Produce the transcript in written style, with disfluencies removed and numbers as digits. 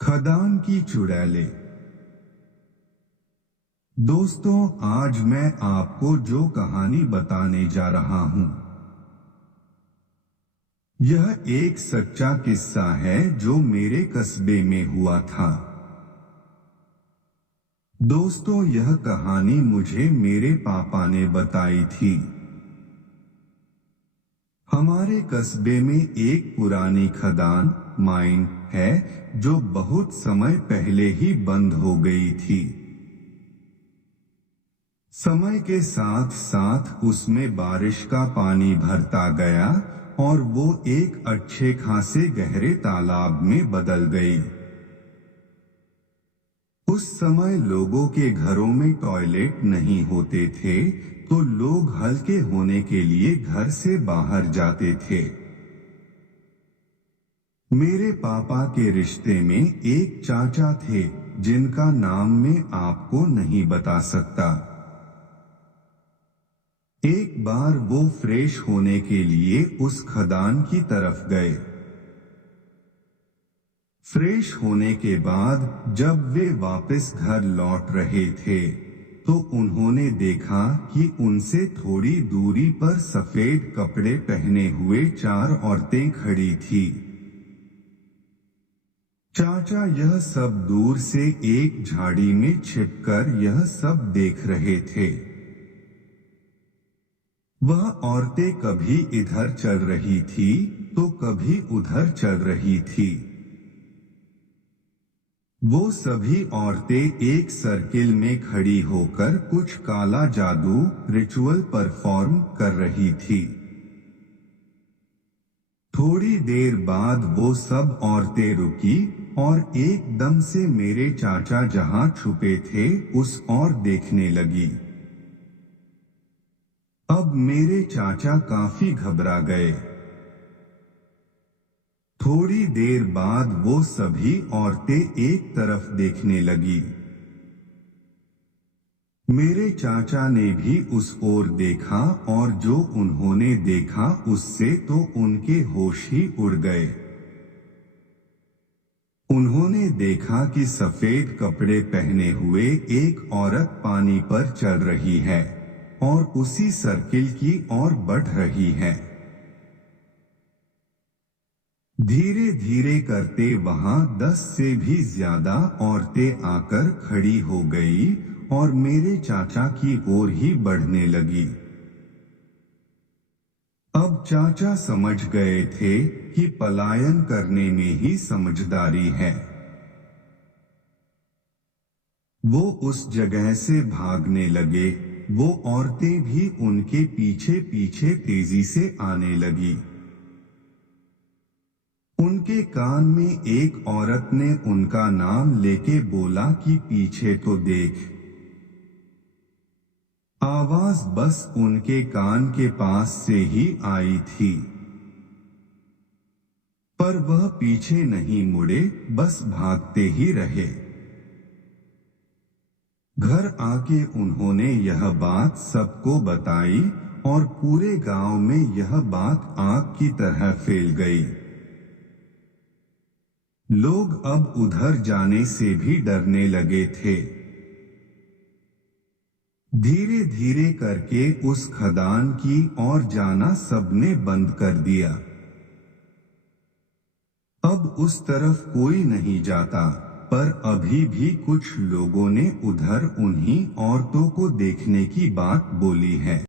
खदान की चुड़ैलें। दोस्तों, आज मैं आपको जो कहानी बताने जा रहा हूं, यह एक सच्चा किस्सा है जो मेरे कस्बे में हुआ था। दोस्तों, यह कहानी मुझे मेरे पापा ने बताई थी। हमारे कस्बे में एक पुरानी खदान माइन है जो बहुत समय पहले ही बंद हो गई थी। समय के साथ साथ उसमें बारिश का पानी भरता गया और वो एक अच्छे खासे गहरे तालाब में बदल गई। उस समय लोगों के घरों में टॉयलेट नहीं होते थे, तो लोग हल्के होने के लिए घर से बाहर जाते थे। मेरे पापा के रिश्ते में एक चाचा थे जिनका नाम मैं आपको नहीं बता सकता। एक बार वो फ्रेश होने के लिए उस खदान की तरफ गए। फ्रेश होने के बाद जब वे वापस घर लौट रहे थे, तो उन्होंने देखा कि उनसे थोड़ी दूरी पर सफेद कपड़े पहने हुए 4 औरतें खड़ी थी। चाचा यह सब दूर से एक झाड़ी में छिपकर यह सब देख रहे थे। वह औरतें कभी इधर चल रही थी तो कभी उधर चल रही थी। वो सभी औरतें एक सर्किल में खड़ी होकर कुछ काला जादू रिचुअल परफॉर्म कर रही थी। थोड़ी देर बाद वो सब औरतें रुकी और एकदम से मेरे चाचा जहां छुपे थे उस ओर देखने लगी। अब मेरे चाचा काफी घबरा गए। थोड़ी देर बाद वो सभी औरतें एक तरफ देखने लगी। मेरे चाचा ने भी उस ओर देखा और जो उन्होंने देखा उससे तो उनके होश ही उड़ गए। उन्होंने देखा कि सफेद कपड़े पहने हुए एक औरत पानी पर चल रही है और उसी सर्किल की ओर बढ़ रही है। धीरे धीरे करते वहां 10 से भी ज्यादा औरतें आकर खड़ी हो गई और मेरे चाचा की ओर ही बढ़ने लगी। अब चाचा समझ गए थे कि पलायन करने में ही समझदारी है। वो उस जगह से भागने लगे। वो औरतें भी उनके पीछे पीछे तेजी से आने लगी। उनके कान में एक औरत ने उनका नाम लेके बोला कि पीछे तो देख। आवाज बस उनके कान के पास से ही आई थी, पर वह पीछे नहीं मुड़े, बस भागते ही रहे। घर आके उन्होंने यह बात सबको बताई और पूरे गांव में यह बात आग की तरह फैल गई। लोग अब उधर जाने से भी डरने लगे थे। धीरे धीरे करके उस खदान की ओर जाना सबने बंद कर दिया। अब उस तरफ कोई नहीं जाता, पर अभी भी कुछ लोगों ने उधर उन्हीं औरतों को देखने की बात बोली है।